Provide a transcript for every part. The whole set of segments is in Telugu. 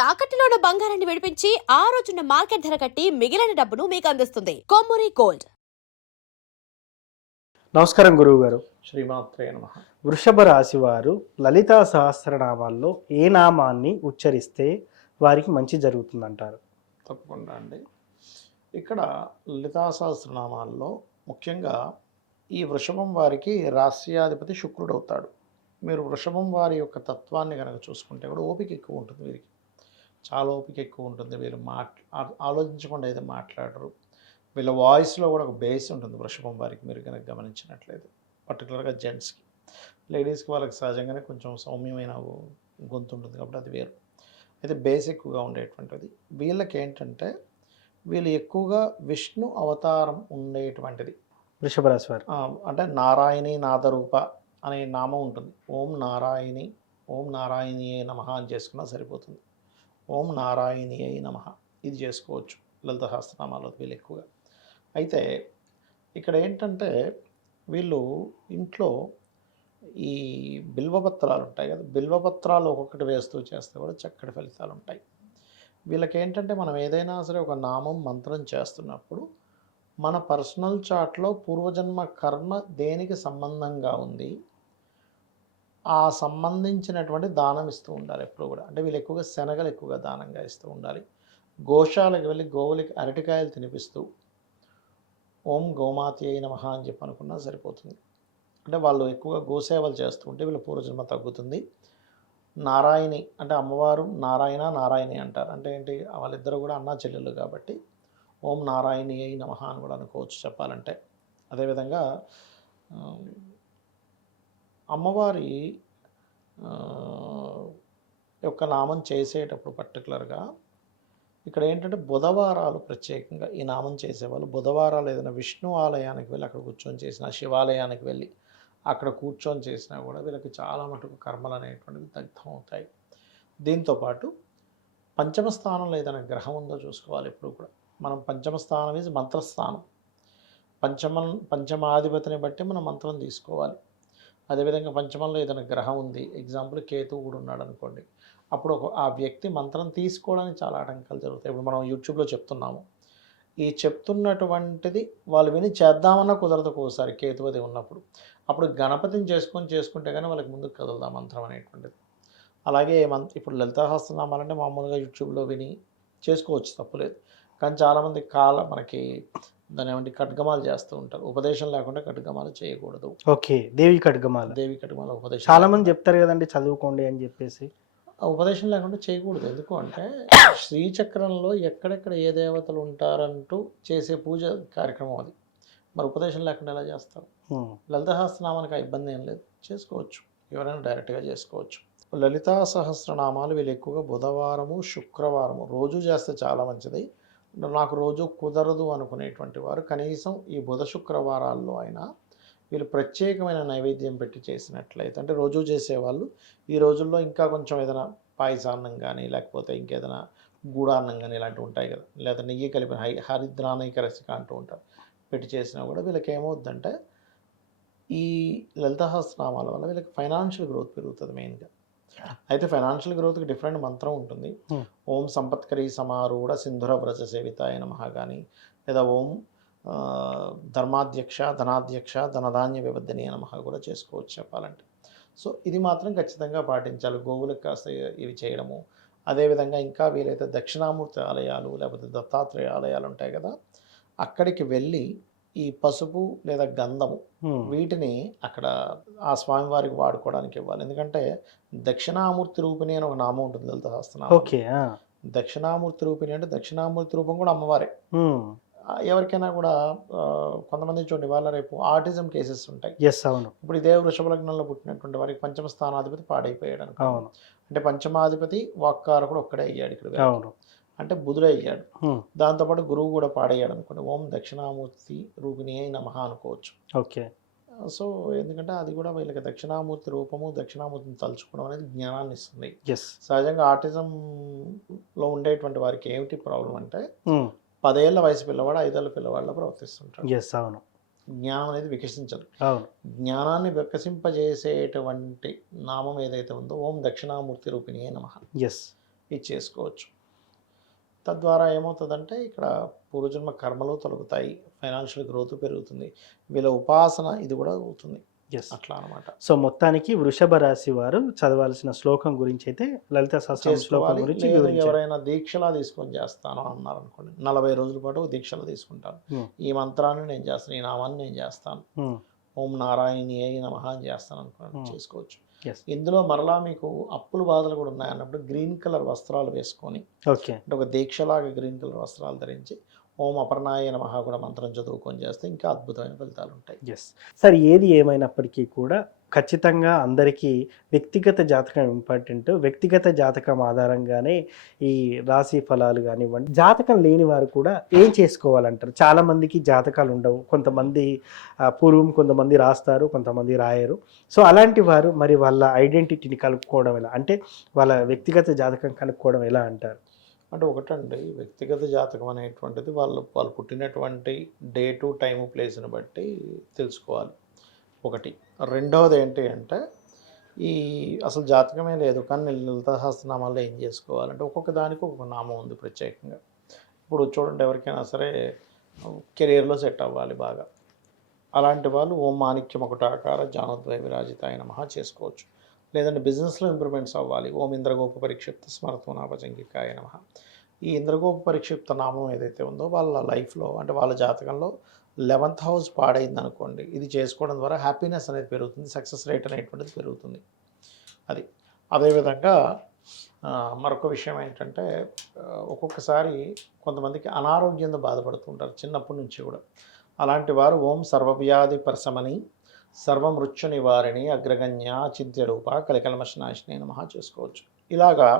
తాకట్టులో ఉన్న బంగారాన్ని విడిపించి ఆ రోజున్న మార్కెట్ ధర కట్టి మిగిలిన డబ్బును మీకు అందిస్తుంది కొమ్మూరి గోల్డ్. నమస్కారం గురువు గారు. శ్రీమాత్రే నమః. వృషభ రాశి వారు లలితా సహస్రనామాల్లో ఏ నామాన్ని ఉచ్చరిస్తే వారికి మంచి జరుగుతుందంటారు? తప్పకుండా అండి. ఇక్కడ లలితా సహస్రనామాల్లో ముఖ్యంగా ఈ వృషభం వారికి రాస్యాధిపతి శుక్రుడు అవుతాడు. మీరు వృషభం వారి యొక్క తత్వాన్ని కనుక చూసుకుంటే కూడా ఓపిక ఎక్కువ ఉంటుంది వీరికి. చాలా ఓపిక ఎక్కువ ఉంటుంది. వీళ్ళు ఆలోచించకుండా అయితే మాట్లాడరు. వీళ్ళ వాయిస్లో కూడా ఒక బేస్ ఉంటుంది వృషభం వారికి, మీరు కనుక గమనించినట్లయితే. పర్టికులర్గా జెంట్స్కి. లేడీస్కి వాళ్ళకి సహజంగానే కొంచెం సౌమ్యమైన గొంతు ఉంటుంది కాబట్టి అది వేరు. అయితే బేస్ ఎక్కువగా ఉండేటువంటిది. వీళ్ళకి ఏంటంటే వీళ్ళు ఎక్కువగా విష్ణు అవతారం ఉండేటువంటిది. వృషభ రాశి వారు అంటే నారాయణి నాదరూప అనే నామం ఉంటుంది. ఓం నారాయణి, ఓం నారాయణి అయి నమః అని చేసుకున్నా సరిపోతుంది. ఓం నారాయణి అయి నమః ఇది చేసుకోవచ్చు లలిత సహస్రనామాల్లో వీళ్ళు ఎక్కువగా. అయితే ఇక్కడ ఏంటంటే వీళ్ళు ఇంట్లో ఈ బిల్వపత్రాలు ఉంటాయి కదా, బిల్వపత్రాలు ఒక్కొక్కటి వేస్తూ చేస్తే కూడా చక్కటి ఫలితాలు ఉంటాయి. వీళ్ళకి ఏంటంటే మనం ఏదైనా సరే ఒక నామం మంత్రం చేస్తున్నప్పుడు మన పర్సనల్ చార్ట్లో పూర్వజన్మ కర్మ దేనికి సంబంధంగా ఉంది ఆ సంబంధించినటువంటి దానం ఇస్తూ ఉండాలి ఎప్పుడు కూడా. అంటే వీళ్ళు ఎక్కువగా శనగలు ఎక్కువగా దానంగా ఇస్తూ ఉండాలి. గోశాలకు వెళ్ళి గోవులకి అరటికాయలు తినిపిస్తూ ఓం గోమాతి అయి నమః అని చెప్పి అనుకున్నా సరిపోతుంది. అంటే వాళ్ళు ఎక్కువగా గోసేవలు చేస్తూ ఉంటే వీళ్ళ పూర్వజన్మ తగ్గుతుంది. నారాయణి అంటే అమ్మవారు నారాయణ నారాయణి అంటారు. అంటే ఏంటి, వాళ్ళిద్దరూ కూడా అన్నా చెల్లెళ్ళు కాబట్టి ఓం నారాయణి అయి నమః అని కూడా అనుకోవచ్చు చెప్పాలంటే. అదేవిధంగా అమ్మవారి యొక్క నామం చేసేటప్పుడు పర్టికులర్గా ఇక్కడ ఏంటంటే బుధవారాలు ప్రత్యేకంగా ఈ నామం చేసేవాళ్ళు బుధవారాలు ఏదైనా విష్ణు ఆలయానికి వెళ్ళి అక్కడ కూర్చొని చేసినా, శివాలయానికి వెళ్ళి అక్కడ కూర్చొని చేసినా కూడా వీళ్ళకి చాలా మటుకు కర్మలు అనేటువంటివి దగ్ధం అవుతాయి. దీంతోపాటు పంచమ స్థానంలో ఏదైనా గ్రహం ఉందో చూసుకోవాలి ఎప్పుడు కూడా. మనం పంచమ స్థానం ఈజ్ మంత్రస్థానం. పంచమాధిపతిని బట్టి మనం మంత్రం తీసుకోవాలి. అదేవిధంగా పంచమంలో ఏదైనా గ్రహం ఉంది, ఎగ్జాంపుల్ కేతువు కూడా ఉన్నాడు అనుకోండి, అప్పుడు ఆ వ్యక్తి మంత్రం తీసుకోవడానికి చాలా ఆటంకాలు జరుగుతాయి. ఇప్పుడు మనం యూట్యూబ్లో చెప్తున్నాము, ఈ చెప్తున్నటువంటిది వాళ్ళు విని చేద్దామన్నా కుదరదు ఒకసారి కేతువది ఉన్నప్పుడు. అప్పుడు గణపతిని చేసుకుంటే కానీ వాళ్ళకి ముందుకు కదులుదా మంత్రం అనేటువంటిది. అలాగే ఇప్పుడు లలితాసహస్రనామాలంటే మామూలుగా యూట్యూబ్లో విని చేసుకోవచ్చు, తప్పులేదు. కానీ చాలామంది మనకి దాని ఏమంటే ఖడ్గమాలు చేస్తూ ఉంటారు. ఉపదేశం లేకుండా ఖడ్గమాలు చేయకూడదు. ఓకే, దేవి ఖడ్గమాల ఉపదేశం చాలా మంది చెప్తారు కదండి, చదువుకోండి అని చెప్పేసి. ఉపదేశం లేకుండా చేయకూడదు. ఎందుకు అంటే శ్రీచక్రంలో ఎక్కడెక్కడ ఏ దేవతలు ఉంటారంటూ చేసే పూజ కార్యక్రమం అది. మరి ఉపదేశం లేకుండా ఎలా చేస్తారు? లలితా సహస్రనామానికి ఆ ఇబ్బంది ఏం లేదు, చేసుకోవచ్చు. ఎవరైనా డైరెక్ట్గా చేసుకోవచ్చు. లలితా సహస్రనామాలు వీళ్ళు ఎక్కువగా బుధవారము శుక్రవారము రోజు చేస్తే చాలా మంచిది. నాకు రోజు కుదరదు అనుకునేటువంటి వారు కనీసం ఈ బుధ శుక్రవారాల్లో అయినా వీళ్ళు ప్రత్యేకమైన నైవేద్యం పెట్టి చేసినట్లయితే, అంటే రోజు చేసేవాళ్ళు ఈ రోజుల్లో ఇంకా కొంచెం ఏదైనా పాయసాన్నం కానీ లేకపోతే ఇంకేదైనా గూడాన్నం కానీ ఇలాంటివి ఉంటాయి కదా, లేదా నెయ్యి కలిపిన హరిద్రానైక రసిక అంటూ ఉంటారు, పెట్టి చేసినా కూడా వీళ్ళకి ఏమవుద్దంటే ఈ లలితా సహస్రనామాల వల్ల వీళ్ళకి ఫైనాన్షియల్ గ్రోత్ పెరుగుతుంది మెయిన్గా. అయితే ఫైనాన్షియల్ గ్రోత్కి డిఫరెంట్ మంత్రం ఉంటుంది. ఓం సంపత్కరీ సమారూఢ సింధుర వ్రజ సేవితాయ నమః కానీ, లేదా ఓం ధర్మాధ్యక్ష ధనాధ్యక్ష ధనధాన్య వివర్ధనీయ నమః కూడా చేసుకోవచ్చు చెప్పాలంటే. సో ఇది మాత్రం ఖచ్చితంగా పాటించాలి. గోవులకు కాస్త ఇవి చేయడము. అదేవిధంగా ఇంకా వీలైతే దక్షిణామూర్తి ఆలయాలు లేకపోతే దత్తాత్రేయ ఆలయాలు ఉంటాయి కదా, అక్కడికి వెళ్ళి ఈ పసుపు లేదా గంధము వీటిని అక్కడ ఆ స్వామివారికి వాడుకోవడానికి ఇవ్వాలి. ఎందుకంటే దక్షిణామూర్తి రూపిణి అని ఒక నామం ఉంటుంది లలిత సహస్రనామం. దక్షిణామూర్తి రూపిణి అంటే దక్షిణామూర్తి రూపం కూడా అమ్మవారే. ఎవరికైనా కూడా కొంతమంది చూడండి, వాళ్ళ రేపు ఆటిజం కేసెస్ ఉంటాయి. ఇప్పుడు ఇదే వృషభ లగ్నంలో పుట్టినటువంటి వారికి పంచమ స్థానాధిపతి పాడైపోయాడు అనుకో, అంటే పంచమాధిపతి వాక్కారకుడు ఒక్కడే అయ్యాడు ఇక్కడ, అంటే బుధుడే అయ్యాడు. దాంతోపాటు గురువు కూడా పాడయ్యాడు అనుకోండి, ఓం దక్షిణామూర్తి రూపిణి అయి నమః అనుకోవచ్చు. ఓకే. సో ఎందుకంటే అది కూడా వీళ్ళకి దక్షిణామూర్తి రూపము దక్షిణామూర్తిని తలుచుకోవడం అనేది జ్ఞానాన్ని ఇస్తుంది. సహజంగా ఆటిజంలో ఉండేటువంటి వారికి ఏమిటి ప్రాబ్లం అంటే 10 ఏళ్ల వయసు పిల్లవాడు 5 ఏళ్ల పిల్లవాళ్ళ ప్రవర్తిస్తుంటాడు. జ్ఞానం అనేది వికసించదు. జ్ఞానాన్ని వికసింపజేసేటువంటి నామం ఏదైతే ఉందో ఓం దక్షిణామూర్తి రూపిణి నమః. ఇది చేసుకోవచ్చు. తద్వారా ఏమవుతుందంటే ఇక్కడ పూర్వజన్మ కర్మలు తొలగుతాయి, ఫైనాన్షియల్ గ్రోత్ పెరుగుతుంది, వీళ్ళ ఉపాసన ఇది కూడా అవుతుంది. ఎస్. అట్లా అనమాట. సో మొత్తానికి వృషభ రాశి వారు చదవాల్సిన శ్లోకం గురించి అయితే లలిత సహస్రనామ శ్లోకం చేసుకోవాలి. గురించి లేదు వివరించారు. ఎవరైనా దీక్షలా తీసుకొని చేస్తాను అన్నారు అనుకోండి, 40 రోజుల పాటు దీక్షలు తీసుకుంటాను, Hmm. ఈ మంత్రాన్ని నేను చేస్తాను, ఈ నామాన్ని నేను చేస్తాను, Hmm. ఓం నారాయణీయై నమః అని చేస్తాను అనుకోండి, చేసుకోవచ్చు. Yes. ఇందులో మరలా మీకు అప్పుల బాధలు కూడా ఉన్నాయన్నప్పుడు గ్రీన్ కలర్ వస్త్రాలు వేసుకొని, ఓకే. అంటే ఒక దీక్షలాగా గ్రీన్ కలర్ వస్త్రాలు ధరించి ఓం అపర్ణాయ నమః కూడా మంత్రం చదువుకొని చేస్తే ఇంకా అద్భుతమైన ఫలితాలు ఉంటాయి. ఎస్ సార్, ఏది ఏమైనప్పటికీ కూడా ఖచ్చితంగా అందరికీ వ్యక్తిగత జాతకం ఇంపార్టెంట్. వ్యక్తిగత జాతకం ఆధారంగానే ఈ రాశి ఫలాలు కానివ్వండి. జాతకం లేని వారు కూడా ఏం చేసుకోవాలంటారు? చాలా మందికి జాతకాలు ఉండవు, కొంతమంది పూర్వం కొంతమంది రాస్తారు, కొంతమంది రాయరు. సో అలాంటి వారు మరి వాళ్ళ ఐడెంటిటీని కనుక్కోవడం ఎలా, అంటే వాళ్ళ వ్యక్తిగత జాతకం కనుక్కోవడం ఎలా అంటారు? అంటే ఒకటండి, వ్యక్తిగత జాతకం అనేటువంటిది వాళ్ళు పుట్టినటువంటి డేటు, టైము, ప్లేస్ని బట్టి తెలుసుకోవాలి ఒకటి. రెండవది ఏంటి అంటే ఈ అసలు జాతకమే లేదు కానీ లలిత సహస్రనామాల్లో ఏం చేసుకోవాలంటే ఒక్కొక్క దానికి ఒక్కొక్క నామం ఉంది ప్రత్యేకంగా. ఇప్పుడు చూడండి, ఎవరికైనా సరే కెరీర్లో సెట్ అవ్వాలి బాగా, అలాంటి వాళ్ళు ఓం మాణిక్యం ఒకటాకార జానోద్వయ విరాజితాయ నమః చేసుకోవచ్చు. లేదంటే బిజినెస్లో ఇంప్రూవ్మెంట్స్ అవ్వాలి, ఓం ఇంద్రగోప పరిక్షిప్త స్మరత్వనాభజంగికాయ నమః. ఈ ఇంద్రగోప పరిక్షిప్త నామం ఏదైతే ఉందో వాళ్ళ లైఫ్లో, అంటే వాళ్ళ జాతకంలో 11th హౌస్ పాడైంది అనుకోండి, ఇది చేసుకోవడం ద్వారా హ్యాపీనెస్ అనేది పెరుగుతుంది, సక్సెస్ రేట్ అనేటువంటిది పెరుగుతుంది. అది అదేవిధంగా మరొక విషయం ఏంటంటే ఒక్కొక్కసారి కొంతమందికి అనారోగ్యంతో బాధపడుతుంటారు చిన్నప్పటి నుంచి కూడా. అలాంటి వారు ఓం సర్వవ్యాధి పరశమని సర్వమృత్యు నివారిణి అగ్రగణ్య చింత్య రూప కలికల్మషనాశిని నమః చేసుకోవచ్చు. ఇలాగా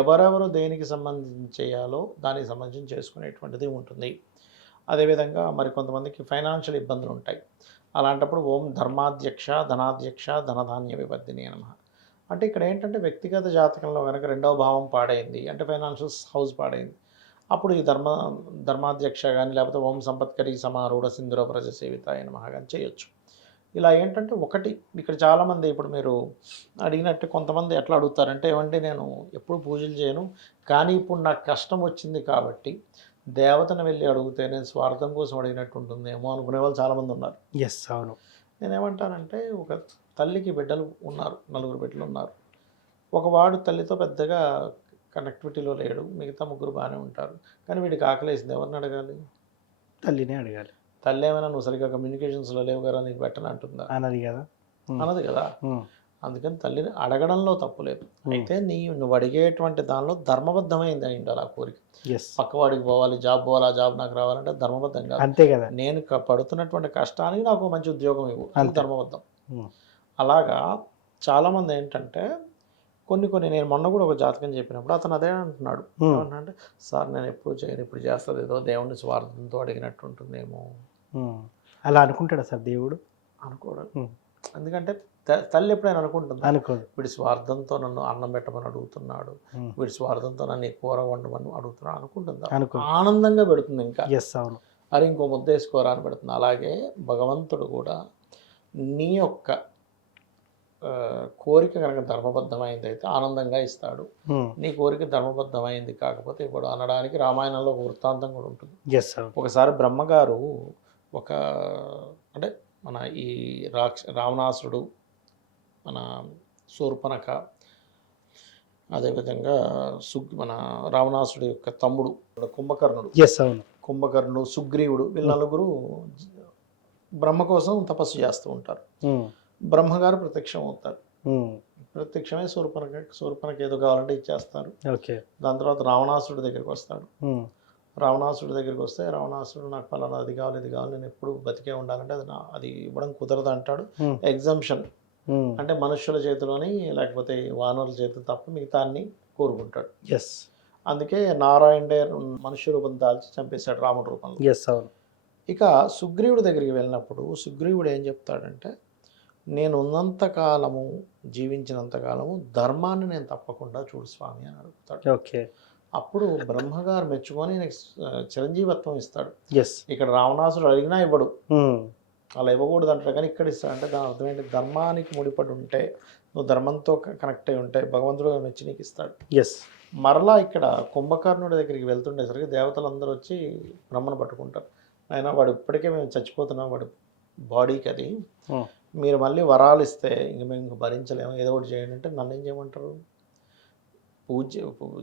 ఎవరెవరు దేనికి సంబంధించి చేయాలో దానికి సంబంధించి చేసుకునేటువంటిది ఉంటుంది. అదేవిధంగా మరి కొంతమందికి ఫైనాన్షియల్ ఇబ్బందులు ఉంటాయి, అలాంటప్పుడు ఓం ధర్మాధ్యక్ష ధనాధ్యక్ష ధనధాన్య వివర్ధిని నమః. అంటే ఇక్కడ ఏంటంటే వ్యక్తిగత జాతకంలో కనుక 2వ భావం పాడైంది అంటే ఫైనాన్షియల్ హౌస్ పాడైంది, అప్పుడు ఈ ధర్మాధ్యక్ష కానీ లేకపోతే ఓం సంపత్కరి సమారూఢ సింధుర ప్రజ సేవితాయ నమః కానీ చేయొచ్చు. ఇలా ఏంటంటే ఒకటి ఇక్కడ చాలామంది ఇప్పుడు మీరు అడిగినట్టు కొంతమంది ఎట్లా అడుగుతారంటే, ఏమంటే నేను ఎప్పుడు పూజలు చేయను కానీ ఇప్పుడు నాకు కష్టం వచ్చింది కాబట్టి దేవతను వెళ్ళి అడిగితే నేను స్వార్థం కోసం అడిగినట్టు ఉంటుందేమో అనుకునే వాళ్ళు చాలామంది ఉన్నారు. ఎస్, అవును. నేనేమంటానంటే ఒక తల్లికి బిడ్డలు ఉన్నారు, 4 బిడ్డలు ఉన్నారు. ఒక వాడు తల్లితో పెద్దగా కనెక్టివిటీలో లేడు, మిగతా 3 బాగానే ఉంటారు. కానీ వీడికి ఆకలేసింది, ఎవరిని అడగాలి? తల్లినే అడగాలి. తల్లి ఏమైనా నువ్వు సరిగ్గా కమ్యూనికేషన్స్లో లేవు కదా నీకు పెట్టని అంటుందా? అన్నది కదా. అన్నది కదా. అందుకని తల్లిని అడగడంలో తప్పు లేదు. అయితే నువ్వు అడిగేటువంటి దానిలో ధర్మబద్ధమైంది అయి ఉండాలి ఆ కోరిక. పక్కవాడికి పోవాలి, జాబ్ పోవాలి, ఆ జాబ్ నాకు రావాలంటే ధర్మబద్ధం కాదు. అంతే కదా. నేను పడుతున్నటువంటి కష్టానికి నాకు మంచి ఉద్యోగం ఇవ్వు, అది ధర్మబద్ధం. అలాగా చాలామంది ఏంటంటే కొన్ని నేను మొన్న కూడా ఒక జాతకం చెప్పినప్పుడు అతను అదే అంటున్నాడు, ఏమన్నా సార్ నేను ఎప్పుడు చేయను, ఇప్పుడు చేస్తుంది ఏదో దేవుడిని స్వార్థంతో అడిగినట్టు ఉంటుందేమో. అలా అనుకుంటాడా సార్ దేవుడు? అనుకోడు. ఎందుకంటే తల్లి ఎప్పుడైనా అనుకుంటుంది, అనుకోదు. వీడి స్వార్థంతో నన్ను అన్నం పెట్టమని అడుగుతున్నాడు, వీడి స్వార్థంతో నన్ను కూర వండమని అడుగుతున్నాడు అనుకుంటుంది. ఆనందంగా పెడుతుంది. ఇంకా అవును, అరే ఇంకో ముద్ద వేసుకోరా అని పెడుతుంది. అలాగే భగవంతుడు కూడా నీ యొక్క కోరిక కనుక ధర్మబద్ధమైంది అయితే ఆనందంగా ఇస్తాడు, నీ కోరిక ధర్మబద్ధమైంది కాకపోతే ఇప్పుడు అనడానికి రామాయణంలో ఒక వృత్తాంతం కూడా ఉంటుంది. ఒకసారి బ్రహ్మగారు అంటే మన ఈ రావణాసురుడు, మన శూర్పణఖ, అదేవిధంగా మన రావణాసురుడు యొక్క తమ్ముడు కుంభకర్ణుడు, సుగ్రీవుడు, వీళ్ళ 4 బ్రహ్మ కోసం తపస్సు చేస్తూ ఉంటారు. బ్రహ్మగారు ప్రత్యక్షం అవుతారు. ప్రత్యక్షమై శూర్పణఖ ఏదో కావాలంటే ఇచ్చేస్తారు. దాని తర్వాత రావణాసురుడి దగ్గరికి వస్తాడు. రావణాసురుడి దగ్గరికి వస్తే రావణాసురుడు నాకు పలానా అది కావాలి, ఇది కావాలి, నేను ఎప్పుడు బతికే ఉండాలంటే అది ఇవ్వడం కుదరదు అంటాడు. ఎగ్జంప్షన్ అంటే మనుష్యుల చేతిలోని లేకపోతే వానరుల చేతులు తప్ప మిగతా అన్ని కోరుకుంటాడు. అందుకే నారాయణుడే మనుష్య రూపం దాల్చి చంపేశాడు రాముడి రూపంలో. ఇక సుగ్రీవుడి దగ్గరికి వెళ్ళినప్పుడు సుగ్రీవుడు ఏం చెప్తాడంటే, నేను ఉన్నంతకాలము, జీవించినంతకాలము ధర్మాన్ని నేను తప్పకుండా చూడు స్వామి అని అడుగుతాడు. అప్పుడు బ్రహ్మగారు మెచ్చుకొని చిరంజీవత్వం ఇస్తాడు. ఇక్కడ రావణాసుడు అడిగినా ఇవ్వడు, అలా ఇవ్వకూడదు అంటారు, కానీ ఇక్కడ ఇస్తాడంటే దాని అర్థం ఏంటి? ధర్మానికి ముడిపడి ఉంటే, నువ్వు ధర్మంతో కనెక్ట్ అయి ఉంటే భగవంతుడు మెచ్చి నీకు ఇస్తాడు. మరలా ఇక్కడ కుంభకర్ణుడి దగ్గరికి వెళ్తుండేసరికి దేవతలందరూ వచ్చి బ్రహ్మను పట్టుకుంటారు. అయినా వాడు ఇప్పటికే మేము చచ్చిపోతున్నాం, వాడు బాడీకి అది, ఉం. మీరు మళ్ళీ వరాలు ఇస్తే ఇంక మేము ఇంక భరించలేము, ఏదో ఒకటి చేయండి అంటే నన్ను ఏం చేయమంటారు?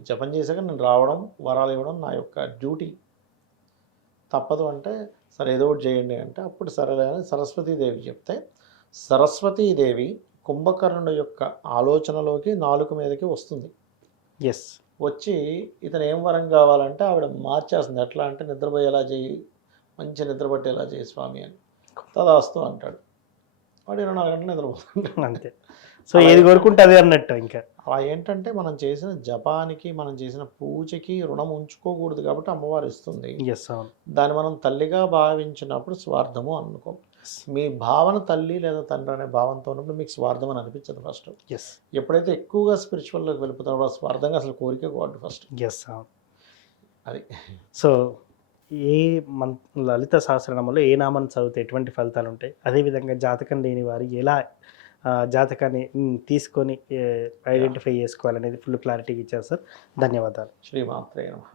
జపం చేశాక నేను రావడం వరాలు ఇవ్వడం నా యొక్క డ్యూటీ, తప్పదు అంటే సరే ఏదో ఒకటి చేయండి అంటే అప్పుడు సరేలే అని సరస్వతీదేవి చెప్తే సరస్వతీదేవి కుంభకర్ణుడి యొక్క ఆలోచనలోకి నాలుక మీదకి వస్తుంది. ఎస్. వచ్చి ఇతను ఏం వరం కావాలంటే ఆవిడ మార్చేస్తుంది. ఎట్లా అంటే నిద్రపోయేలా చేయి, మంచి నిద్రపట్టేలా చేయి స్వామి అని. తదాస్తు అంటాడు. వాడు 24 గంటలు నిద్రపోతుంటాడు. అంతే. సో ఏది కోరుకుంటే అదే అన్నట్టు ఇంకా. అలా ఏంటంటే మనం చేసిన జపానికి మనం చేసిన పూజకి రుణం ఉంచుకోకూడదు కాబట్టి అమ్మవారు ఇస్తుంది. ఎస్, అవును. దాన్ని మనం తల్లిగా భావించినప్పుడు స్వార్థము అనుకో. మీ భావన తల్లి లేదా తండ్రి అనే భావంతో ఉన్నప్పుడు మీకు స్వార్థం అని అనిపించదు ఫస్ట్. ఎస్. ఎప్పుడైతే ఎక్కువగా స్పిరిచువల్లోకి వెళ్ళిపోతారో స్వార్థంగా అసలు కోరిక కోవద్దు ఫస్ట్. ఎస్, అవును. అది. సో ఏ లలిత సహస్రనామంలో ఏ నామాన్ని చదివితే ఎటువంటి ఫలితాలు ఉంటాయి, అదేవిధంగా జాతకం లేని వారు ఎలా జాతకాన్ని తీసుకొని ఐడెంటిఫై చేసుకోవాలనేది ఫుల్ క్లారిటీగా ఇచ్చారు సార్. ధన్యవాదాలు. శ్రీమాత్రే నమః.